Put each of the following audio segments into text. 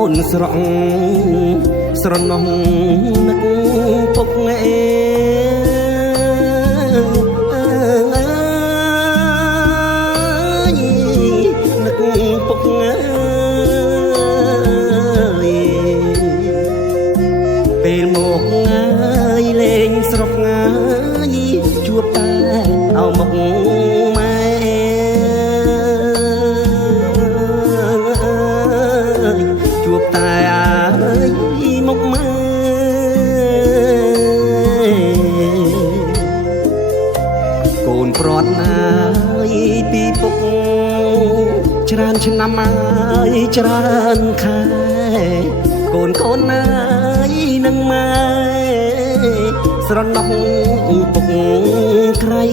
ូនស្រក់ស្រណោះនឹកពុកអេនឹកពុកពេលមកងាយលេងស្រុកងាយជួបតែអោមកម៉ែជួបតែអើយមកម៉ែកូនប្រត់ណាយពីពុកច្រើនឆ្នាំហើយច្រើនខែកូនណាយនឹងម៉ែស្រណោះពុកក្រៃ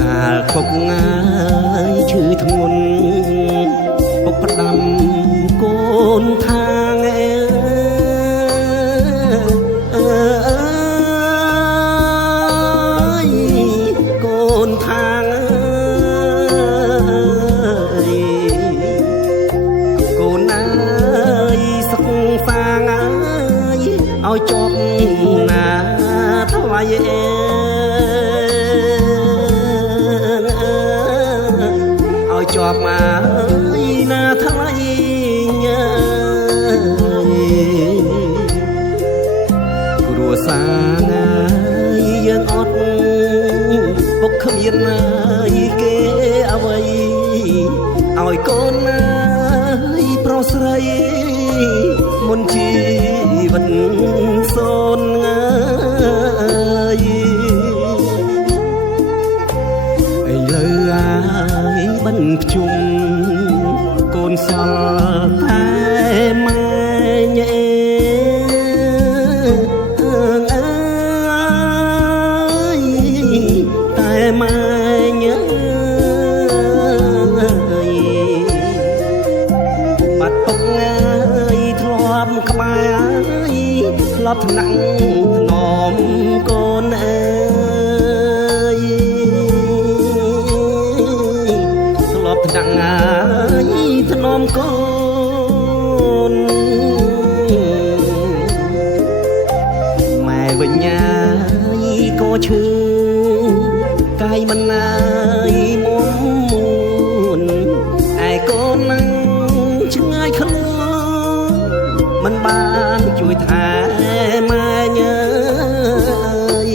កាលពុកងាយឈឺធ្ងន់ពុកផ្ដាំកូនថាងកូនថាងកូនអើយសឹកសាងឲ្យជាប់ណាថ្លៃឲ្យជាប់មកណាថ្លៃញ៉ាគ្រួសារណាយើងអត់ពុកគ្មានណាគេអ្វីឲ្យកូនណាប្រុសស្រីមុនជីវិតសូនងាយឥឡូវហើយបិណ្ឌភ្ជុំកូនសល់តែម៉ែញ៉ែតែម៉ែញ៉ែបាត់ពុកងាយធ្លាប់ក្បែរធ្លាប់ថ្នាក់ធ្នមកូនអើយធ្លាប់ថ្នាក់ធ្នមកូនម៉ែវិញញាយក៏ឈឺកាយមិនណាយមុំមួនឯកូននឹងឆ្ងាយខ្លួនមិនបានជួយថែម៉ែញ៉ើយ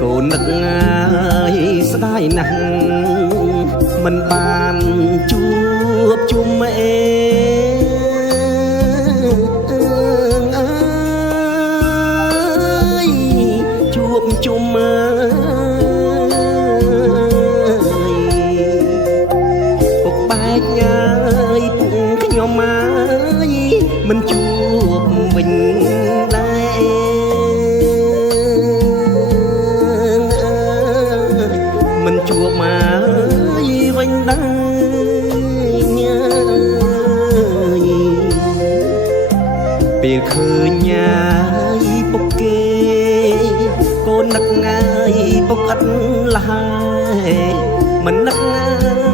កូននឹកងាយស្ដាយណាស់មិនបានជួបជុំអេជួបជុំពុកបែកងាយពុកខ្ញុំមិនជួបវិញដែរមិនជួបមកវិញដែរញ៉ាយពេលឃើញញ៉ាយពុកគេកូននឹកងាយពុកអត់លហើយមិននឹកងា